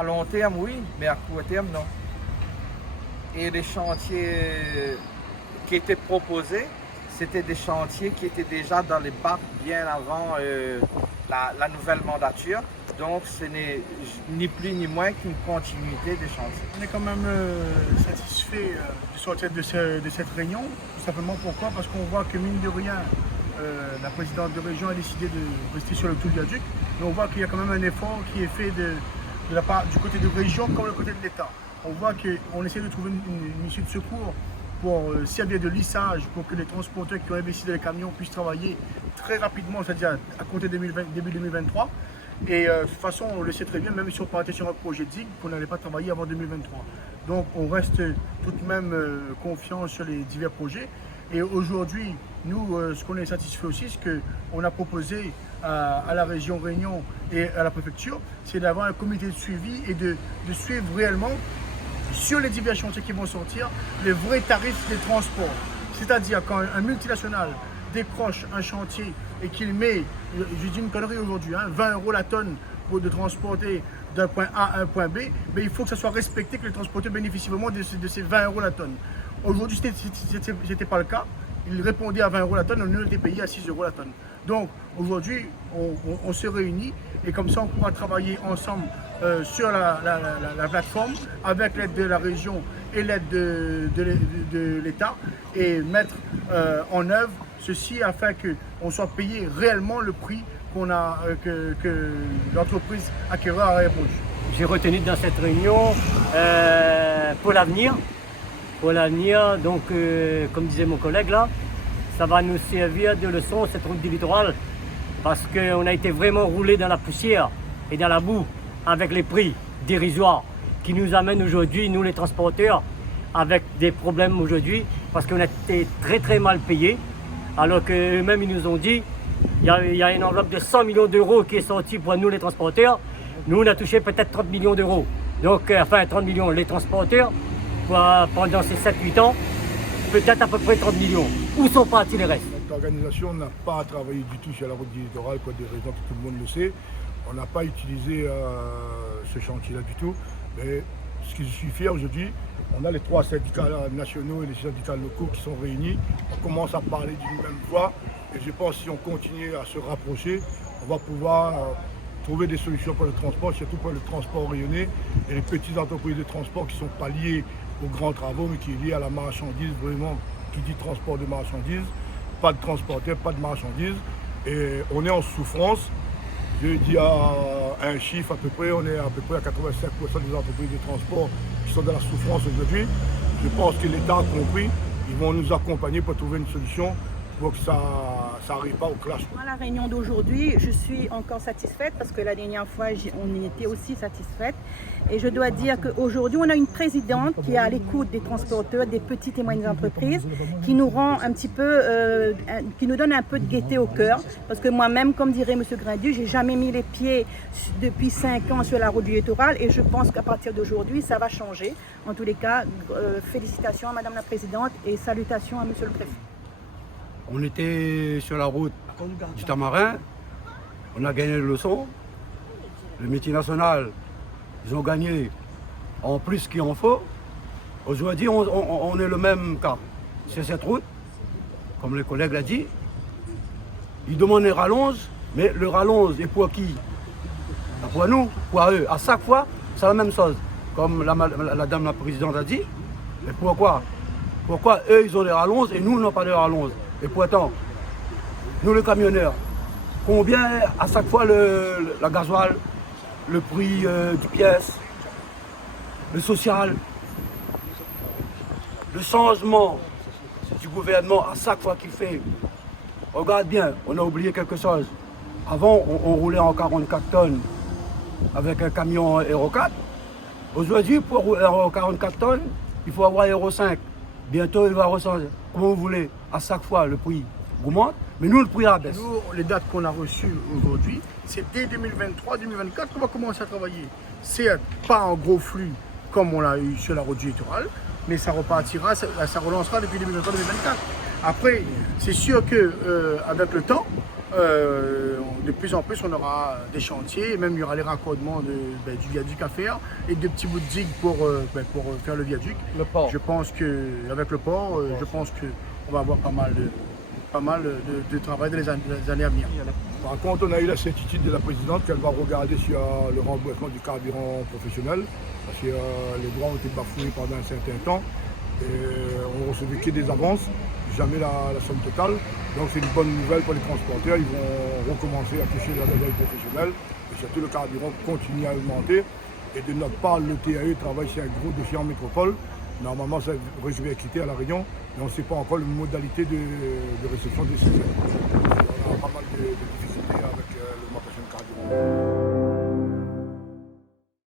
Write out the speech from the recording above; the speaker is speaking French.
À long terme, oui, mais à court terme, non. Et les chantiers qui étaient proposés, c'était des chantiers qui étaient déjà dans les bacs bien avant la nouvelle mandature. Donc ce n'est ni plus ni moins qu'une continuité des chantiers. On est quand même satisfait du sortir de cette réunion. Tout simplement pourquoi? Parce qu'on voit que mine de rien, la présidente de région a décidé de rester sur le tout viaduc. Mais on voit qu'il y a quand même un effort qui est fait de la part du côté de région comme du côté de l'État. On voit qu'on essaie de trouver une issue de secours pour servir de lissage pour que les transporteurs qui ont investi dans les camions puissent travailler très rapidement, c'est-à-dire à compter début 2023. Et de toute façon, on le sait très bien, même si on partait sur un projet de digue, qu'on n'allait pas travailler avant 2023. Donc on reste tout de même confiant sur les divers projets. Et aujourd'hui, nous, ce qu'on est satisfait aussi, c'est qu'on a proposé à la région Réunion et à la préfecture, c'est d'avoir un comité de suivi et de suivre réellement sur les divers chantiers qui vont sortir les vrais tarifs des transports. C'est-à-dire quand un multinational décroche un chantier et qu'il met, je dis une connerie aujourd'hui, 20 € la tonne pour de transporter d'un point A à un point B, mais il faut que ça soit respecté, que les transporteurs bénéficient vraiment de ces 20 € la tonne. Aujourd'hui, ce n'était pas le cas. Il répondait à 20 € la tonne, on était payé à 6 € la tonne. Donc aujourd'hui, on se réunit et comme ça, on pourra travailler ensemble sur la plateforme avec l'aide de la région et l'aide de l'État et mettre en œuvre ceci afin qu'on soit payé réellement le prix que l'entreprise acquéreur a répondu. J'ai retenu dans cette réunion pour l'avenir. Pour l'avenir, donc comme disait mon collègue là, ça va nous servir de leçon cette route du littoral parce qu'on a été vraiment roulé dans la poussière et dans la boue avec les prix dérisoires qui nous amènent aujourd'hui, nous les transporteurs, avec des problèmes aujourd'hui parce qu'on a été très mal payés alors qu'eux-mêmes ils nous ont dit il y a une enveloppe de 100 millions d'euros qui est sortie pour nous les transporteurs. Nous on a touché peut-être 30 millions d'euros. Donc enfin 30 millions les transporteurs pendant ces 7-8 ans, peut-être à peu près 30 millions. Où sont partis les restes? Notre organisation n'a pas travaillé du tout sur la route du littoral pour des raisons que tout le monde le sait. On n'a pas utilisé ce chantier-là du tout. Mais ce que je suis fier aujourd'hui, on a les 3 syndicats nationaux et les syndicats locaux qui sont réunis. On commence à parler d'une même voix. Et je pense que si on continue à se rapprocher, on va pouvoir trouver des solutions pour le transport, surtout pour le transport rayonné et les petites entreprises de transport qui ne sont pas liées aux grands travaux, mais qui est lié à la marchandise, vraiment, qui dit transport de marchandises, pas de transporteurs, pas de marchandises. Et on est en souffrance. Je dis à un chiffre à peu près, on est à peu près à 85% des entreprises de transport qui sont dans la souffrance aujourd'hui. Je pense que l'État a compris, ils vont nous accompagner pour trouver une solution pour que ça n'arrive pas au clash. À la réunion d'aujourd'hui, je suis encore satisfaite parce que la dernière fois, on y était aussi satisfaite. Et je dois dire qu'aujourd'hui, on a une présidente qui est à l'écoute des transporteurs, des petites et moyennes entreprises, qui nous rend un petit peu, qui nous donne un peu de gaieté au cœur. Parce que moi-même, comme dirait M. Grindu, j'ai jamais mis les pieds depuis 5 ans sur la route du littoral et je pense qu'à partir d'aujourd'hui, ça va changer. En tous les cas, félicitations à Madame la Présidente et salutations à Monsieur le Préfet. On était sur la route du Tamarin, on a gagné le leçon. Le multinational, ils ont gagné en plus qu'il en faut. Aujourd'hui, on est le même cas. C'est cette route, comme les collègues l'ont dit. Ils demandent un rallonge, mais le rallonge est pour qui? Pour nous, pour eux. À chaque fois, c'est la même chose. Comme la dame la présidente a dit. Mais pourquoi? Pourquoi eux, ils ont des rallonges et nous, on n'a pas de rallonge? Et pourtant, nous les camionneurs, combien à chaque fois la gasoil, le prix du pièce, le social, le changement du gouvernement à chaque fois qu'il fait. Regarde bien, on a oublié quelque chose. Avant, on roulait en 44 tonnes avec un camion Euro 4. Aujourd'hui, pour rouler en 44 tonnes, il faut avoir Euro 5. Bientôt, il va ressentir. Comme vous voulez, à chaque fois, le prix augmente, mais nous, le prix abaisse. Nous, les dates qu'on a reçues aujourd'hui, c'est dès 2023-2024 qu'on va commencer à travailler. C'est pas en gros flux comme on l'a eu sur la route du littoral, mais ça repartira, ça relancera depuis 2023-2024. Après, c'est sûr qu'avec le temps, de plus en plus, on aura des chantiers, même il y aura les raccordements du viaduc à faire et de petits bouts de digue pour faire le viaduc. Le port. Je pense qu'avec le port, je pense qu'on va avoir pas mal de travail dans les années à venir. Par contre, on a eu la certitude de la présidente qu'elle va regarder sur le remboursement du carburant professionnel, parce que les droits ont été bafoués pendant un certain temps. On ne recevait que des avances, jamais la somme totale. Donc c'est une bonne nouvelle pour les transporteurs, ils vont recommencer à toucher la dette professionnelle, et surtout le carburant continue à augmenter. Et de notre part, le TAE travaille sur un gros dossier en métropole. Normalement, ça devrait quitter à La Réunion, mais on ne sait pas encore les modalités de réception des systèmes. On a pas mal de difficultés avec l'augmentation de carburant.